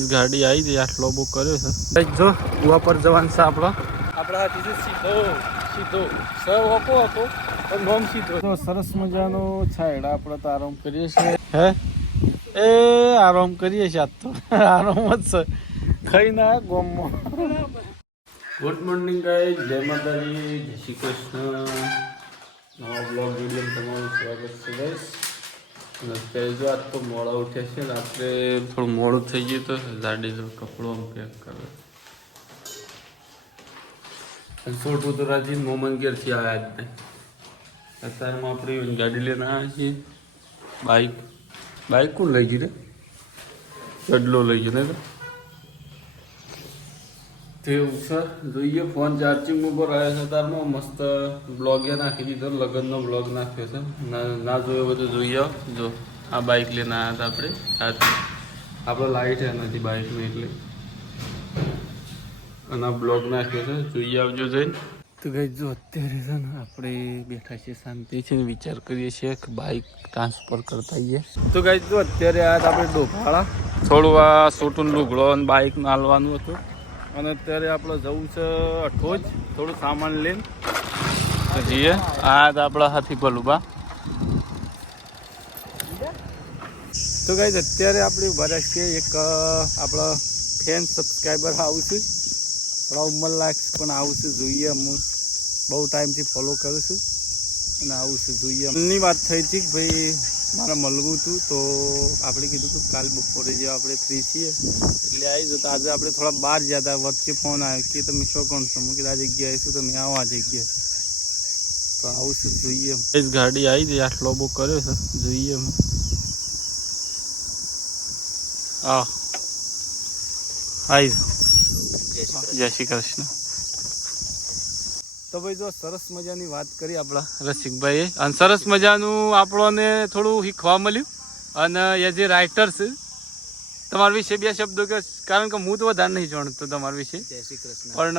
ગાડી આવી ગઈ, આટલો બુક કર્યો છે. જો કુવા પર જવાનું છે આપણા હાથીથી સીધો સીધો સર ઓકો હતો પણ નોમ સીધો. તો સરસ મજાનો છાયડા આપણે તો આરામ કરીએ છીએ. એ આરામ કરીએ છીએ, આજ તો આરામ જ છે. ખાઈને ગોમમાં. ગુડ મોર્નિંગ ગાઈસ, જય માતાજી, જય શ્રી કૃષ્ણ. નવા બ્લોગ વિડીયો તમારું સ્વાગત છે ગાઈસ. અત્યારે જો આજ તો મોડા ઉઠ્યા છે, રાત્રે થોડું મોડું થઈ ગયું તો ગાડી કપડો પેક કરે. છોટું તો રાજી મોમન ઘેરથી આવ્યા જ નહીં. અત્યારમાં આપણે ગાડી લઈને આવ્યા છીએ. બાઇક કોણ લઈ ગયું ને? ચડલો લઈ ગયો ને? તેવું સર જોઈએ. ફોન ચાર્જિંગ ઉપર આવ્યો છે તારમાં મસ્ત બ્લોગે નાખી દીધો, લગ્નનો બ્લોગ નાખ્યો છે. ના જોયો બધું જોઈએ. જો આ બાઇક લઈને આવ્યા હતા આપણે લાઈટ નથી બાઇકની એટલે, અને આ બ્લોગ નાખ્યો છે, જોઈએ આવજો જઈને. તો ગઈ જો અત્યારે છે ને આપણે બેઠા છીએ શાંતિથી ને વિચાર કરીએ છીએ કે બાઇક ટ્રાન્સફર કરતા આવીએ. તો ગઈ જો અત્યારે આ આપણે ડોભાળા થોડું આ સોટું લુગડો અને બાઇક નાલવાનું હતું, અને અત્યારે આપણે જવું છે અઠોજ થોડું સામાન લઈને જઈએ. આ આપણા હાથી પલુબા. તો ગાઈઝ અત્યારે આપણે ઉભા રાખીએ એક આપણા ફેન સબસ્ક્રાઈબર આવશે, થોડા ઉંમર લાગશે પણ આવશે, જોઈએ. હું બહુ ટાઈમથી ફોલો કરું છું અને આવશે, જોઈએ. એમની વાત થઈ હતી કે ભાઈ મારે મળવું હતું, તો આપણે કીધું કે કાલ બપોરે જે આપણે ફ્રી છીએ એટલે આવી જતો. આજે આપણે થોડા બહાર ગયા હતા, વચ્ચે ફોન આવ્યો કે તમે શું કોણ છો? હું કીધું આ જગ્યાએ શું તમે આવો આ જગ્યાએ, તો આવું છું, જોઈએ. ગાડી આવી ગઈ, આટલો બુક કર્યો છે, જોઈએ. જય શ્રી કૃષ્ણ. તો ભાઈ જો સરસ મજાની વાત કરી આપણા રસિકભાઈએ, અને સરસ મજાનું આપણને થોડું શીખવા મળ્યું. અને એ જે રાઇટર છે તમારા વિશે બે શબ્દો કે, કારણ કે હું તો વધારે નહીં જાણતો તમારા વિશે, પણ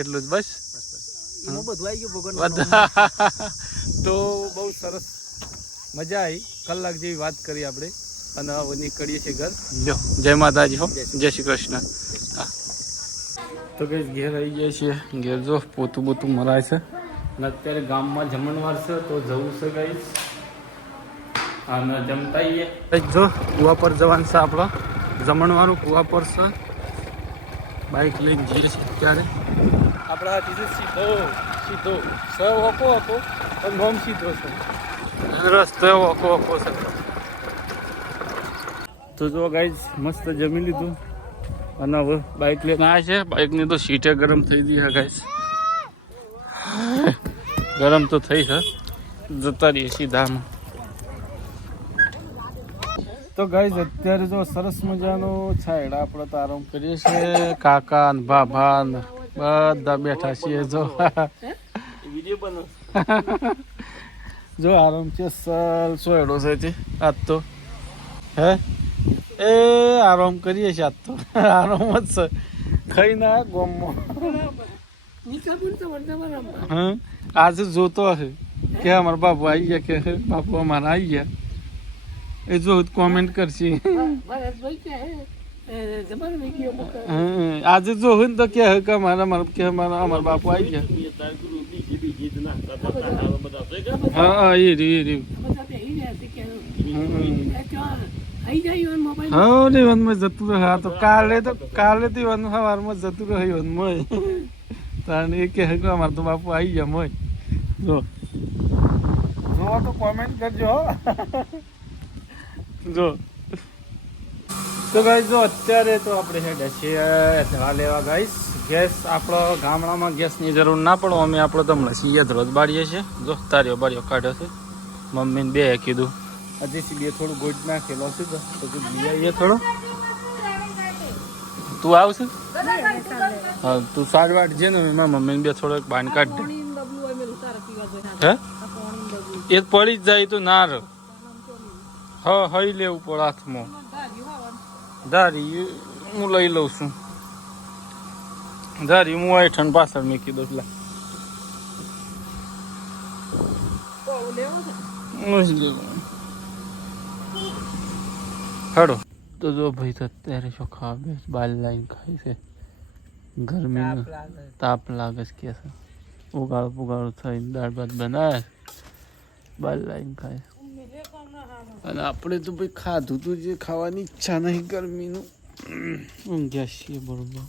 એટલું જ બસ. તો બહુ સરસ મજા આવી, કલાક જેવી વાત કરી આપણે, અને હવે નીકળીએ છીએ ઘર. લ્યો, જય માતાજી હો, જય શ્રી કૃષ્ણ. તો કઈ ઘેર આવી ગયા છીએ. ઘેર જો પોતું બોતું મરાય છે, અને અત્યારે ગામમાં જમણવાર છે તો જવું છે ગાઈસ, અને જમતા આવીએ. જો કુવા પર જવાનું છે આપણો, જમણવારું કુવા પર છે. બાઇક લઈને જઈએ છીએ અત્યારે. આપણા હાથીથી સીધો સીધો સર ઓકો હતો પણ નોમ સીધો છે, રસ્તો ઓકો ઓકો છે. તો જો ગાઈઝ મસ્ત જમી લીધું, અને હવે બાઇક લઈને આવ્યા છે. બાઇકની તો સીટે ગરમ થઈ ગઈ છે ગાઈઝ, ગરમ તો થઈ છે. જતા રહીએ સીધામાં. તો ગાઈઝ અત્યારે જો સરસ મજાનો છાયડા આપણે તો આરામ કરીએ છીએ. કાકા ને ભાભા ને બધા બેઠા છીએ. જો જો આરામ છે, સલ સોયડો છે આજ તો. એ આરામ કરીએ છીએ, આજ તો આરામ જ છે. ખાઈને ગોમમાં. આજે જોતો હશે કે અમારા બાપુ આવી ગયા, કે બાપુ અમારા આવી ગયા, એ જો કોમેન્ટ કરશે. આજે જો હોય ને તો કે અમારા બાપુ આવી ગયા. હા એ રહ્યું. હા ને વનમાં જતું રહે. હા તો કાલે તો વન સવારમાં જતું રહે વનમાં. તારે એ કહે કે અમારે તો બાપુ આવી ગયા મોય. જો તો કોમેન્ટ કરજો. જો તો ગાઈસ જો અત્યારે તો આપણે હેડે છીએ દવા લેવા ગાઈસ. ગેસ આપણો ગામડામાં ગેસની જરૂર ના પડો, અમે આપણો તો હમણાં છીએ રોજ બાળીએ છીએ. જો તારીઓ બારીઓ કાઢ્યો છે મમ્મીને બે કીધું, હજી બે થોડું ગોટ નાખેલો છે તો લઈએ થોડો. તું આવશે? હા તું સાડ વાટ છે ને, એમાં મમ્મીને બે થોડોક બાન કાઢ દે. હે એ પડી જ જાય તો ના રહે. હા હઈ લેવું પડે હાથમાં. ધારી હું લઈ લઉં છું. ધારી હું આ ઠંડ પાછળ મૂકી દઉં. હેડો તો જો ભાઈ તો અત્યારે શું ખાવા બાર લાઈન ખાય છે ગરમીનું તાપ લાગે છે કે છે ઉગાડો પુગાડો થઈને દાળ ભાત બનાવે બાર લાઈન ખાય અને આપણે તો ભાઈ ખાધું તું જે ખાવાની ઈચ્છા નહીં ગરમીનું ઊંઘ્યા છીએ બરોબર